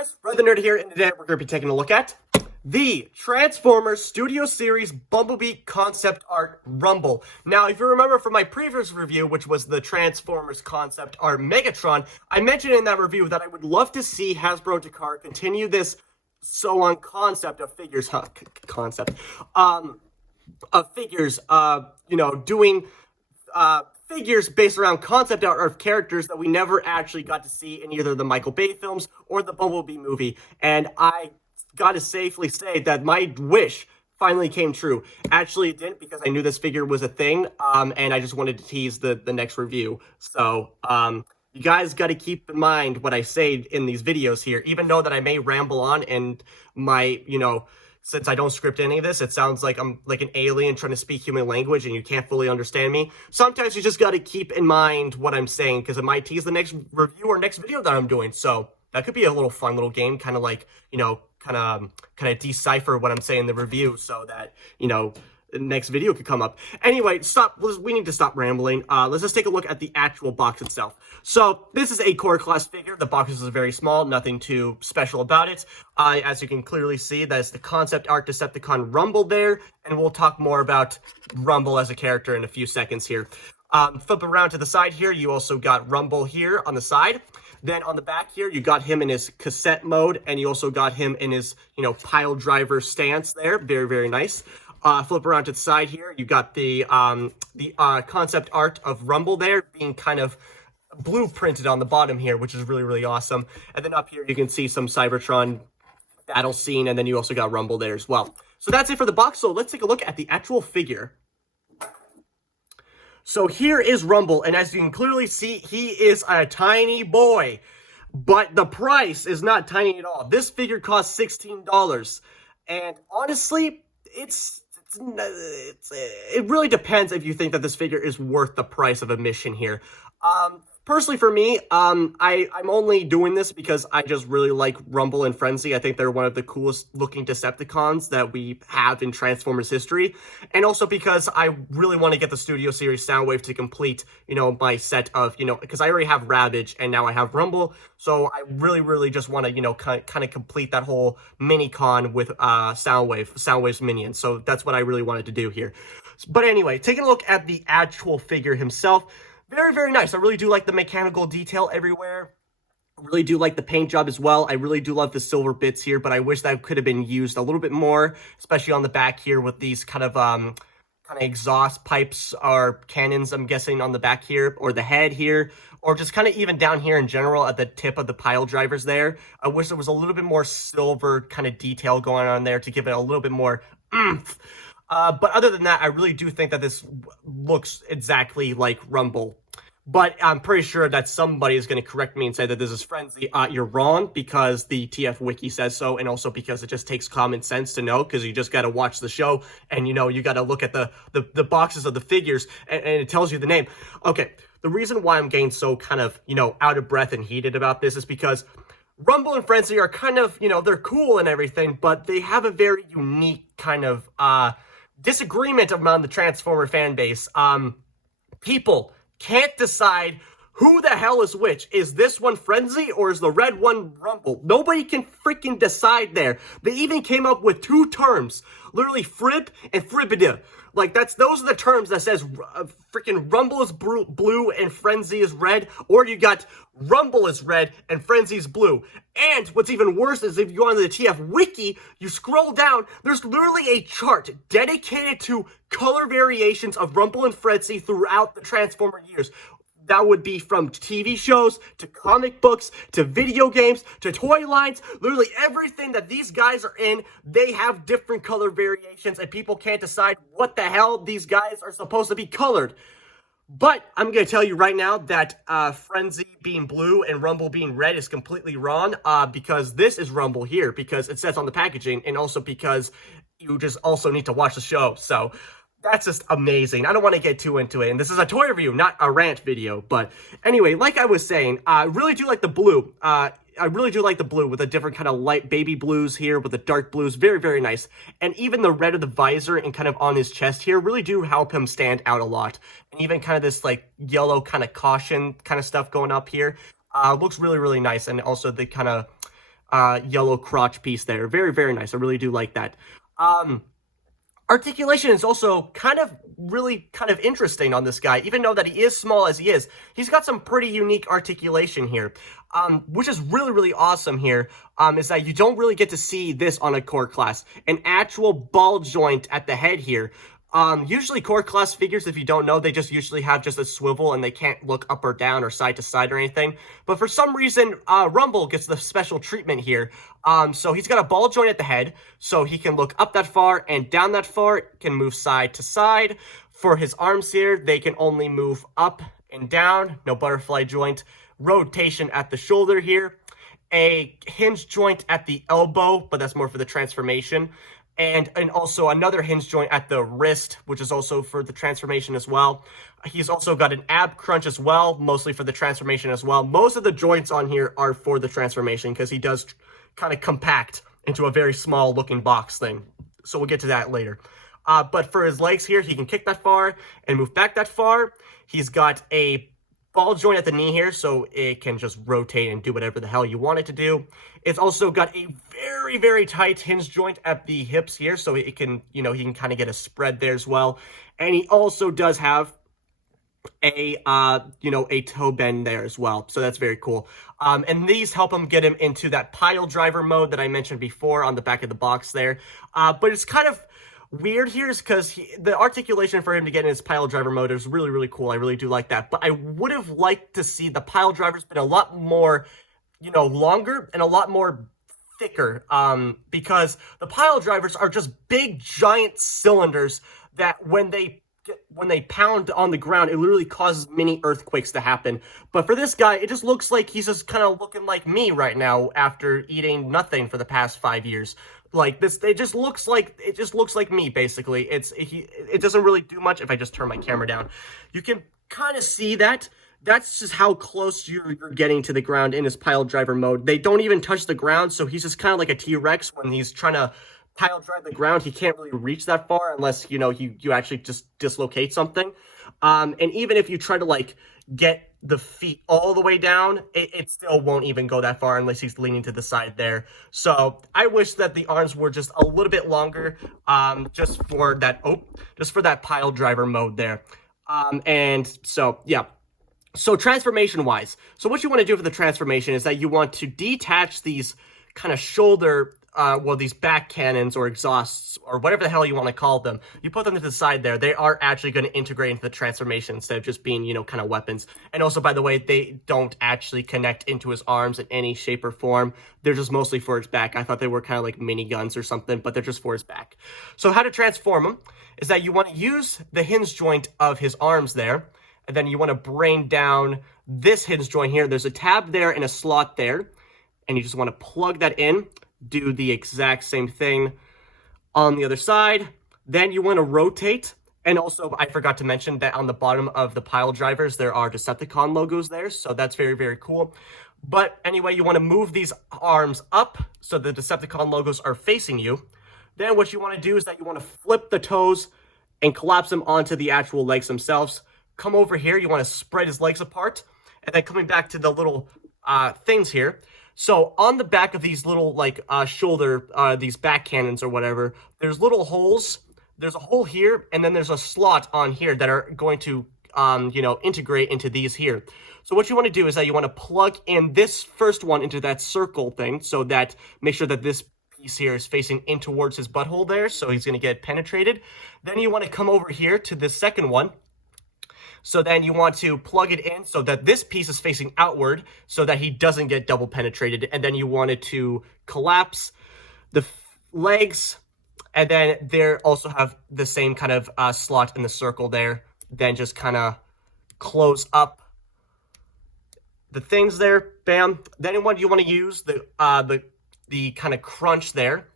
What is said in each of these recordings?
guys, Red the Nerd here, and today we're going to be taking a look at the Transformers Studio Series Bumblebee Concept Art Rumble. Now, if you remember from my previous review, which was the Transformers Concept Art Megatron, I mentioned in that review that I would love to see Hasbro and Takara continue this so-on concept of figures, doing figures based around concept art of characters that we never actually got to see in either the Michael Bay films or the Bumblebee movie. And I gotta safely say that my wish finally came true. Actually, it didn't, because I knew this figure was a thing, and I just wanted to tease the next review. So, you guys got to keep in mind what I say in these videos here, even though that I may ramble on and my, since I don't script any of this, it sounds like I'm like an alien trying to speak human language and you can't fully understand me. Sometimes you just got to keep in mind what I'm saying, because it might tease the next review or next video that I'm doing. So that could be a little fun little game, kind of like, kind of decipher what I'm saying in the review so that, the next video could come up. Anyway, we need to stop rambling. Let's just take a look at the actual box itself. So this is a core class figure. The box is very small, nothing too special about it. As you can clearly see, that is the concept art Decepticon Rumble there, and we'll talk more about Rumble as a character in a few seconds here. Flip around to the side here, you also got Rumble here on the side. Then on the back here, you got him in his cassette mode, and you also got him in his, pile driver stance there. Very, very nice. Flip around to the side here, you got the concept art of Rumble there being kind of blueprinted on the bottom here, which is really, really awesome. And then up here, you can see some Cybertron battle scene, and then you also got Rumble there as well. So that's it for the box. So let's take a look at the actual figure. So here is Rumble, and as you can clearly see, he is a tiny boy. But the price is not tiny at all. This figure costs $16. And honestly, it really depends if you think that this figure is worth the price of admission here. Personally for me, I'm only doing this because I just really like Rumble and Frenzy. I think they're one of the coolest looking Decepticons that we have in Transformers history. And also because I really want to get the Studio Series Soundwave to complete, my set of, because I already have Ravage and now I have Rumble. So I really, really just want to, kind of complete that whole mini-con with Soundwave's minions. So that's what I really wanted to do here. But anyway, taking a look at the actual figure himself. Very, very nice. I really do like the mechanical detail everywhere. I really do like the paint job as well. I really do love the silver bits here, but I wish that could have been used a little bit more, especially on the back here with these kind of exhaust pipes or cannons, I'm guessing, on the back here, or the head here, or just kind of even down here in general at the tip of the pile drivers there. I wish there was a little bit more silver kind of detail going on there to give it a little bit more oomph. But other than that, I really do think that this looks exactly like Rumble. But I'm pretty sure that somebody is going to correct me and say that this is Frenzy. You're wrong, because the TF Wiki says so, and also because it just takes common sense to know, because you just got to watch the show, and, you got to look at the boxes of the figures, and it tells you the name. Okay, the reason why I'm getting so kind of, out of breath and heated about this is because Rumble and Frenzy are kind of, they're cool and everything, but they have a very unique kind of, disagreement among the Transformer fan base. People can't decide who the hell is which. Is this one Frenzy or is the red one Rumble? Nobody can freaking decide there. They even came up with two terms, literally Frib and Fribida. Like, those are the terms that says freaking Rumble is blue and Frenzy is red, or you got Rumble is red and Frenzy is blue. And what's even worse is if you go on the TF Wiki, you scroll down, there's literally a chart dedicated to color variations of Rumble and Frenzy throughout the Transformer years. That would be from TV shows, to comic books, to video games, to toy lines. Literally everything that these guys are in, they have different color variations, and people can't decide what the hell these guys are supposed to be colored. But I'm going to tell you right now that Frenzy being blue and Rumble being red is completely wrong, because this is Rumble here, because it says on the packaging, and also because you just also need to watch the show. So that's just amazing. I don't want to get too into it. And this is a toy review, not a rant video. But anyway, like I was saying, I really do like the blue. I really do like the blue with the different kind of light baby blues here with the dark blues. Very, very nice. And even the red of the visor and kind of on his chest here really do help him stand out a lot. And even kind of this like yellow kind of caution kind of stuff going up here looks really, really nice. And also the kind of yellow crotch piece there. Very, very nice. I really do like that. Articulation is also really kind of interesting on this guy. Even though that he is small as he is, he's got some pretty unique articulation here, which is really, really awesome here, is that you don't really get to see this on a core class. An actual ball joint at the head here. Usually core class figures, if you don't know, they just usually have just a swivel and they can't look up or down or side to side or anything. But for some reason, Rumble gets the special treatment here. So he's got a ball joint at the head, so he can look up that far and down that far, can move side to side. For his arms here, they can only move up and down, no butterfly joint. Rotation at the shoulder here. A hinge joint at the elbow, but that's more for the transformation. And also another hinge joint at the wrist, which is also for the transformation as well. He's also got an ab crunch as well, mostly for the transformation as well. Most of the joints on here are for the transformation because he does kind of compact into a very small looking box thing. So we'll get to that later. But for his legs here, he can kick that far and move back that far. He's got a ball joint at the knee here, so it can just rotate and do whatever the hell you want it to do. It's also got a very, very tight hinge joint at the hips here, so it can, he can kind of get a spread there as well. And he also does have a toe bend there as well, so that's very cool. And these help him get him into that pile driver mode that I mentioned before on the back of the box there. But it's kind of weird here is because the articulation for him to get in his pile driver mode is really, really cool. I really do like that. But I would have liked to see the pile drivers been a lot more, longer and a lot more thicker. Because the pile drivers are just big, giant cylinders that when they pound on the ground, it literally causes mini earthquakes to happen. But for this guy, it just looks like he's just kind of looking like me right now after eating nothing for the past 5 years. Like this, it just looks like me basically. It doesn't really do much if I just turn my camera down. You can kind of see that. That's just how close you're getting to the ground in his pile driver mode. They don't even touch the ground, so he's just kind of like a T-Rex when he's trying to pile drive the ground. He can't really reach that far unless you actually just dislocate something. And even if you try to get the feet all the way down, it still won't even go that far unless he's leaning to the side there. So I wish that the arms were just a little bit longer, just for that pile driver mode there. And so yeah. So transformation wise, so what you want to do for the transformation is that you want to detach these kind of shoulder, these back cannons or exhausts or whatever the hell you want to call them. You put them to the side there. They are actually going to integrate into the transformation instead of just being, kind of weapons. And also, by the way, they don't actually connect into his arms in any shape or form. They're just mostly for his back. I thought they were kind of like mini guns or something, but they're just for his back. So how to transform him is that you want to use the hinge joint of his arms there. And then you want to brain down this hinge joint here. There's a tab there and a slot there. And you just want to plug that in. Do the exact same thing on the other side. Then you want to rotate. And also, I forgot to mention that on the bottom of the pile drivers, there are Decepticon logos there. So that's very, very cool. But anyway, you want to move these arms up so the Decepticon logos are facing you. Then what you want to do is that you want to flip the toes and collapse them onto the actual legs themselves. Come over here, you want to spread his legs apart, and then coming back to the little things here. So on the back of these little shoulder, these back cannons or whatever, there's little holes. There's a hole here, and then there's a slot on here that are going to integrate into these here. So what you want to do is that you want to plug in this first one into that circle thing, so that make sure that this piece here is facing in towards his butthole there, so he's going to get penetrated. Then you want to come over here to this second one. So then you want to plug it in so that this piece is facing outward so that he doesn't get double penetrated. And then you wanted to collapse the legs. And then they also have the same kind of slot in the circle there. Then just kind of close up the things there. Bam. Then you want to use the kind of crunch there.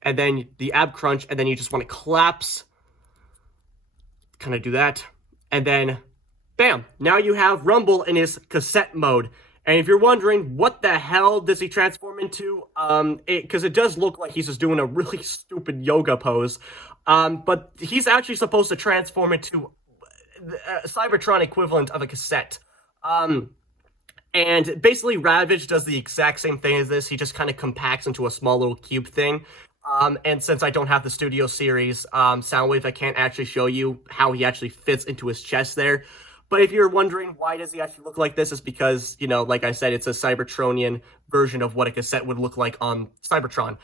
And then the ab crunch. And then you just want to collapse. Kind of do that. And then, bam, now you have Rumble in his cassette mode. And if you're wondering, what the hell does he transform into? Because it does look like he's just doing a really stupid yoga pose. But he's actually supposed to transform into a Cybertron equivalent of a cassette. And basically, Ravage does the exact same thing as this. He just kind of compacts into a small little cube thing. And since I don't have the Studio Series Soundwave, I can't actually show you how he actually fits into his chest there. But if you're wondering why does he actually look like this, it's because, you know, like I said, it's a Cybertronian version of what a cassette would look like on Cybertron.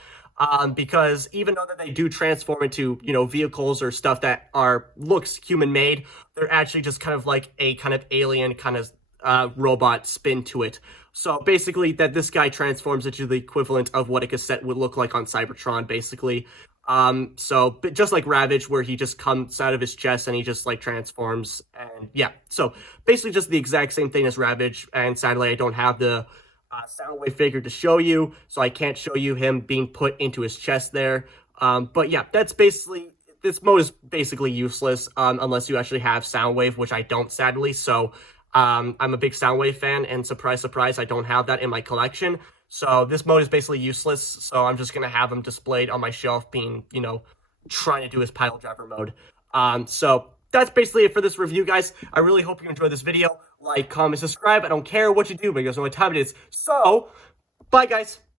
Because even though that they do transform into, you know, vehicles or stuff that are looks human made, they're actually just kind of like a kind of alien kind of robot spin to it. So basically, that this guy transforms into the equivalent of what a cassette would look like on Cybertron, basically. But just like Ravage, where he just comes out of his chest and he just like transforms, and yeah. So basically, just the exact same thing as Ravage. And sadly, I don't have the Soundwave figure to show you, so I can't show you him being put into his chest there. But yeah, that's basically, this mode is basically useless unless you actually have Soundwave, which I don't, sadly. So I'm a big Soundwave fan, and surprise, surprise, I don't have that in my collection. So this mode is basically useless. So I'm just gonna have him displayed on my shelf, being, you know, trying to do his pile driver mode. So that's basically it for this review, guys. I really hope you enjoyed this video. Like, comment, subscribe. I don't care what you do, but you guys know what time it is. So, bye, guys.